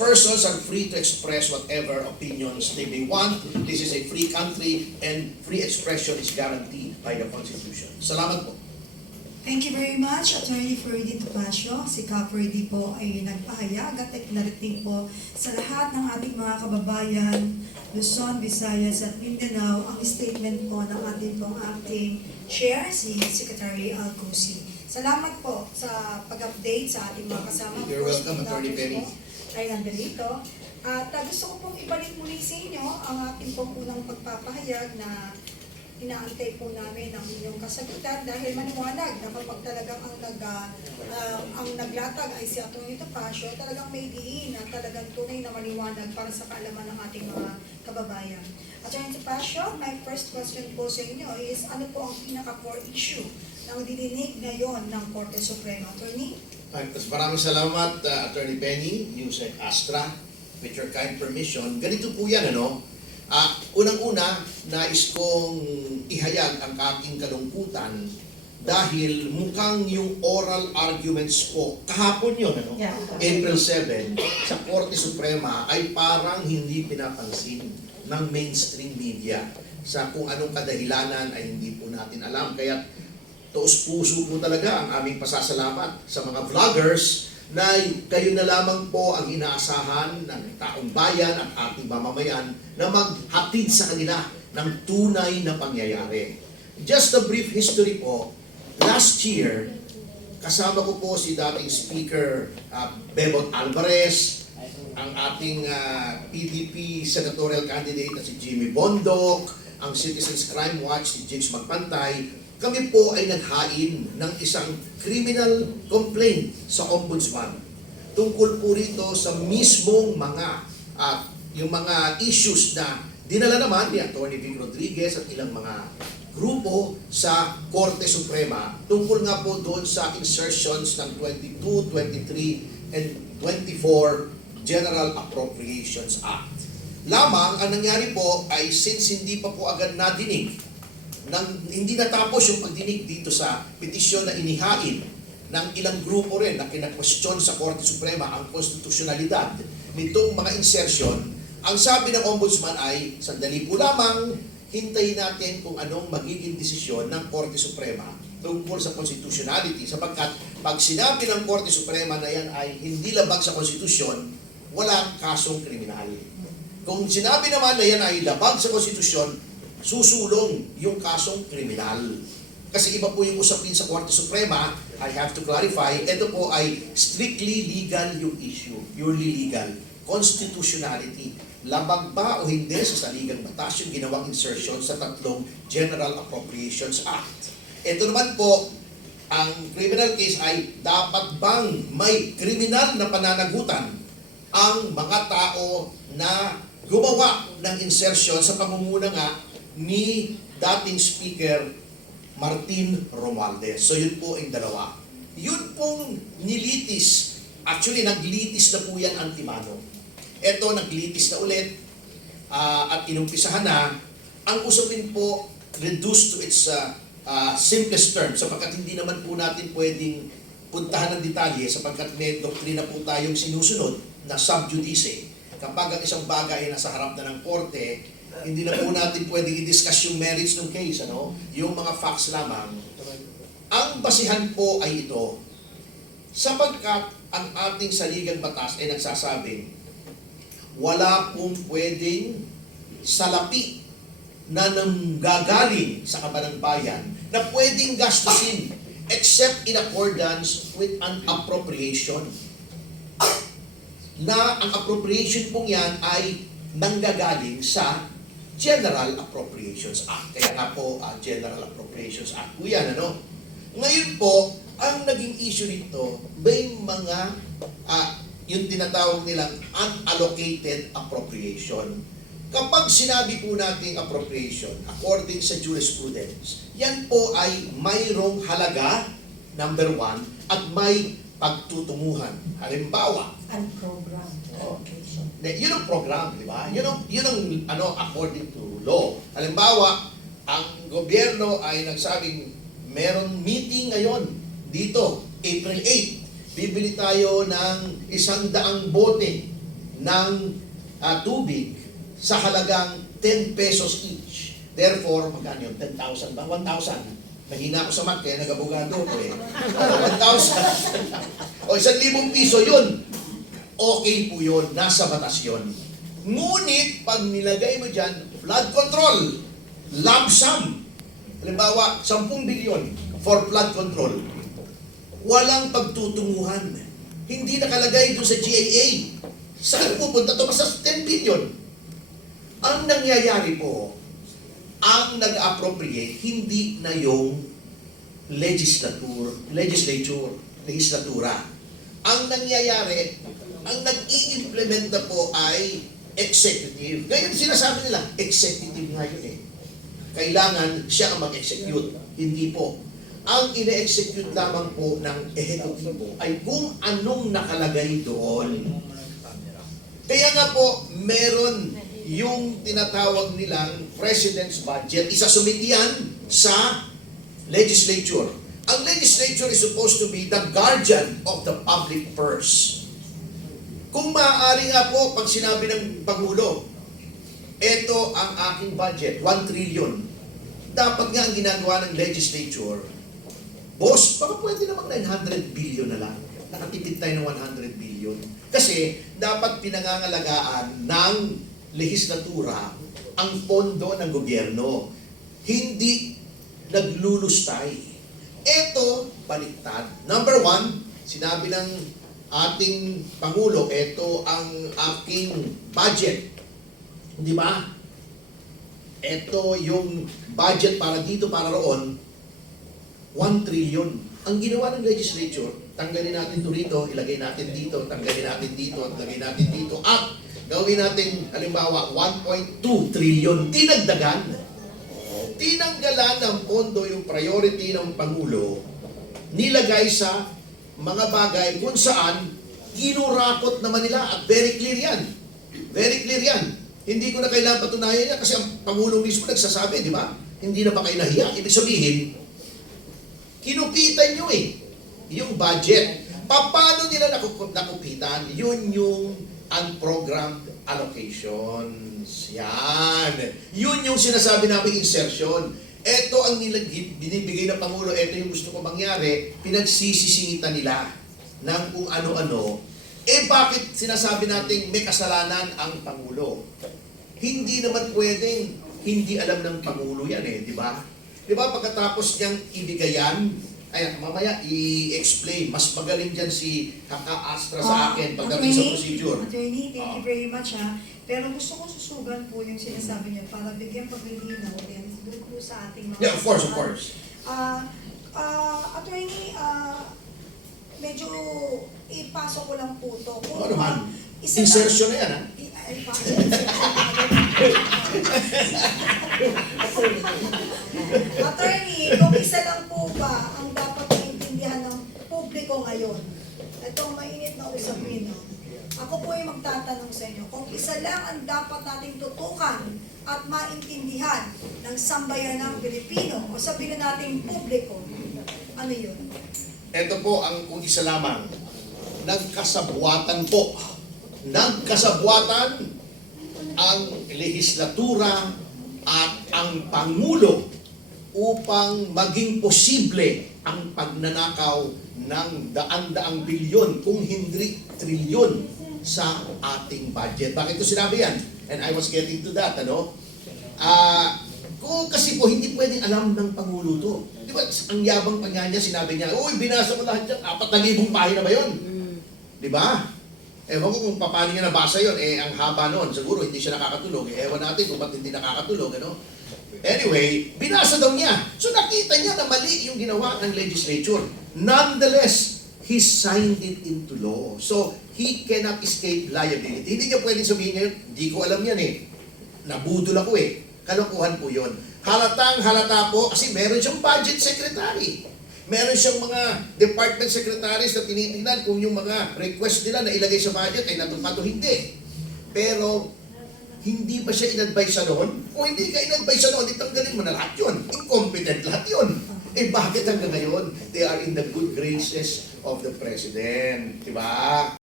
Persons are free to express whatever opinions they may want. This is a free country and free expression is guaranteed by the Constitution. Salamat po. Thank you very much, Attorney Ferdy Topacio. Si Ferdy po ay nagpahayag at nariting po sa lahat ng ating mga kababayan, Luzon, Visayas at Mindanao, ang statement po ng ating pong acting chair, si Secretary Alcusi. Salamat po sa pag-update sa ating mga kasama. You're welcome, Attorney Perry. Ay nandito. At gusto ko pong ibalik muli sa inyo ang ating pong unang pagpapahayag na inaantay po namin ang inyong kasagutan dahil maniwanag na kapag talagang ang naglatag ay si Atty. Topacio, talagang may diin na talagang tunay na maniwanag para sa kaalaman ng ating mga kababayan. Atty. Topacio, my first question po sa inyo is ano po ang pinaka-core issue ng dininig ngayon ng Korte Suprema? Attorney? Maraming salamat, Attorney Penny, Yusek Astra, with your kind permission. Ganito po yan, ano? Unang-una, nais kong ihayag ang aking kalungkutan dahil mukhang yung oral arguments po, kahapon yun, ano? Yeah. April 7, sa Korte Suprema ay parang hindi pinapansin ng mainstream media sa kung anong kadahilanan ay hindi po natin alam. Kaya taos-puso po talaga ang aming pasasalamat sa mga vloggers na kayo na lamang po ang inaasahan ng taong bayan at ating mamamayan na maghatid sa kanila ng tunay na pangyayari. Just a brief history po, last year, kasama ko po si dating Speaker Bebot Alvarez, ang ating PDP senatorial candidate na si Jimmy Bondoc, ang Citizens Crime Watch si Jigs Magpantay. Kami po ay naghain ng isang criminal complaint sa Ombudsman tungkol po rito sa mismong yung mga issues na dinala naman ni Atty. Vic Rodriguez at ilang mga grupo sa Korte Suprema tungkol nga po doon sa insertions ng 22, 23, and 24 General Appropriations Act. Lamang, ang nangyari po ay since hindi pa po agad nadinig, hindi natapos yung pagdinig dito sa petisyon na inihain ng ilang grupo rin na kina-question sa Korte Suprema ang konstitusyonalidad nitong mga insertion, ang sabi ng Ombudsman ay, sandali po lamang, hintayin natin kung anong magiging desisyon ng Korte Suprema tungkol sa constitutionality sapagkat pag sinabi ng Korte Suprema na yan ay hindi labag sa konstitusyon, walang kasong kriminal. Kung sinabi naman na yan ay labag sa konstitusyon, susulong yung kasong kriminal. Kasi iba po yung usapin sa Korte Suprema, I have to clarify, ito po ay strictly legal yung issue, purely legal. Constitutionality, labag ba o hindi sa saligang batas yung ginawang insertion sa tatlong General Appropriations Act. Ito naman po, ang criminal case ay dapat bang may kriminal na pananagutan ang mga tao na gumawa ng insertion sa pangunguna nga ni dating Speaker Martin Romualdez. So yun po ang dalawa. Yun pong nilitis, actually naglitis na po yan antimano. Ito naglitis na ulit at inumpisahan na. Ang usapin po reduced to its simplest term sapagkat hindi naman po natin pwedeng puntahan ng detalye sapagkat may doktrina po tayong sinusunod na sub judice. Kapag ang isang bagay ay nasa harap na ng korte, hindi na po natin pwedeng i-discuss yung merits ng case, ano? Yung mga facts lamang. Ang basihan po ay ito. Sapagkat ang ating saligang batas ay nagsasabing wala pong pwedeng salapi na nanggagaling sa kabanang bayan na pwedeng gastusin except in accordance with an appropriation. Na ang appropriation pong yan ay nanggagaling sa General Appropriations Act. Kaya nga po, General Appropriations Act po yan, ano? Ngayon po, ang naging issue nito, may mga, yung tinatawag nilang unallocated appropriation. Kapag sinabi po natin appropriation, according sa jurisprudence, yan po ay mayroong halaga, number 1, at may pagtutunguhan. Halimbawa, And program. Yun ang program, di ba? Yun ang according to law. Halimbawa, ang gobyerno ay nagsabing merong meeting ngayon dito, April 8. Bibili tayo ng 100 bote ng tubig sa halagang 10 pesos each. Therefore, magkano yun? 10,000 ba? 1,000? Mahina ako sa math, kaya nag-abogado ko eh. 1,000. O 1,000 piso yun. Okay po yun. Nasa batas yun. Ngunit, pag nilagay mo dyan, flood control, lump sum. Halimbawa, 10 bilyon for flood control. Walang pagtutunguhan. Hindi nakalagay doon sa GAA. Saan pupunta ito? Basta 10 billion. Ang nangyayari po, ang nag-appropriate, hindi na yung legislatura. Ang nangyayari, ang nag-i-implement na po ay executive. Ngayon, sinasabi nila, executive nga yun eh. Kailangan siya ang mag-execute. Hindi po. Ang ine-execute lamang po ng ehekutibo ay kung anong nakalagay doon. Kaya nga po, meron yung tinatawag nilang President's Budget. Isasumit yan sa legislature. Ang legislature is supposed to be the guardian of the public purse. Kung maaari nga po, pag sinabi ng Pangulo, eto ang aking budget, 1 trillion. Dapat nga ang ginagawa ng legislature, boss, baka pwede namang 900 billion na lang. Nakatipid tayo ng 100 billion. Kasi dapat pinangangalagaan ng legislatura ang pondo ng gobyerno. Hindi naglulustay. Ito, baliktad. Number 1, sinabi ng ating Pangulo, ito ang aking budget. Di ba? Ito yung budget para dito, para roon, 1 trillion. Ang ginawa ng legislature, tanggalin natin ito rito, ilagay natin dito, tanggalin natin dito, at ilagay natin dito, at gawin natin, halimbawa, 1.2 trillion. Dinagdagan. Tinanggalan ng pondo yung priority ng Pangulo, nilagay sa mga bagay kung saan kinurakot naman nila at very clear yan. Very clear yan. Hindi ko na kailangan patunayan yan kasi ang Pangulo mismo nagsasabi, di ba? Hindi na ba kayo nahiya? Ibig sabihin, kinupitan nyo eh, yung budget. Paano nila nakupitan? Yun yung unprogrammed allocations. Yan. Yun yung sinasabi namin insertion. Ito ang binibigay ng Pangulo, ito yung gusto ko mangyari, pinagsisisingitan nila ng kung ano-ano. Eh bakit sinasabi natin may kasalanan ang Pangulo? Hindi naman pwedeng hindi alam ng Pangulo yan eh, di ba? Di ba pagkatapos niyang ibigayan, ay mamaya i-explain, mas magaling dyan si Haka Astra sa akin pagdating sa procedure. Attorney, thank you very much ha. Pero gusto ko susugan po yung sinasabi niyo para bigyan paglilinaw din doon po sa ating mga... Yeah, of course, of course. Attorney, medyo ipasok ko lang po ito. Ano naman? Insertion na yan ha? Attorney, kung isa lang po ba ang dapat maintindihan ng publiko ngayon? Ito mainit na usapin. No? Ako po ay magtatanong sa inyo, kung isa lang ang dapat nating tutukan at maintindihan ng sambayanang Pilipino o sabihin nating publiko, ano yun? Ito po ang kung isa lamang. Nagkasabuatan po. Nagkasabuatan ang legislatura at ang Pangulo upang maging posible ang pagnanakaw ng daan-daang bilyon kung hindi trilyon sa ating budget. Bakit ko sinabi yan? And I was getting to that, ano? Kung kasi po, hindi pwedeng alam ng Pangulo to. Di ba, ang yabang pa niya, sinabi niya, uy, binasa ko lahat yan, 4,000 pahina ba yun? Di ba? Ewan ko kung paano niya nabasa yun, ang haba noon, siguro hindi siya nakakatulog, ewan natin kung ba't hindi nakakatulog, ano? Anyway, binasa daw niya. So nakita niya na mali yung ginawa ng legislature. Nonetheless, he signed it into law. So, he cannot escape liability. Hindi niya pwedeng sabihin ngayon, hindi ko alam yan eh. Nabudol ako eh. Kalokohan po yun. Halatang halata po, kasi meron siyang budget secretary. Meron siyang mga department secretaries na tinitingnan kung yung mga request nila na ilagay sa budget ay natupad o hindi. Pero, hindi ba siya in-advise noon? Kung hindi ka in-advise noon, itanggalin mo na lahat yun. Incompetent lahat yun. Eh bakit hanggang ngayon, they are in the good graces of the President? Diba?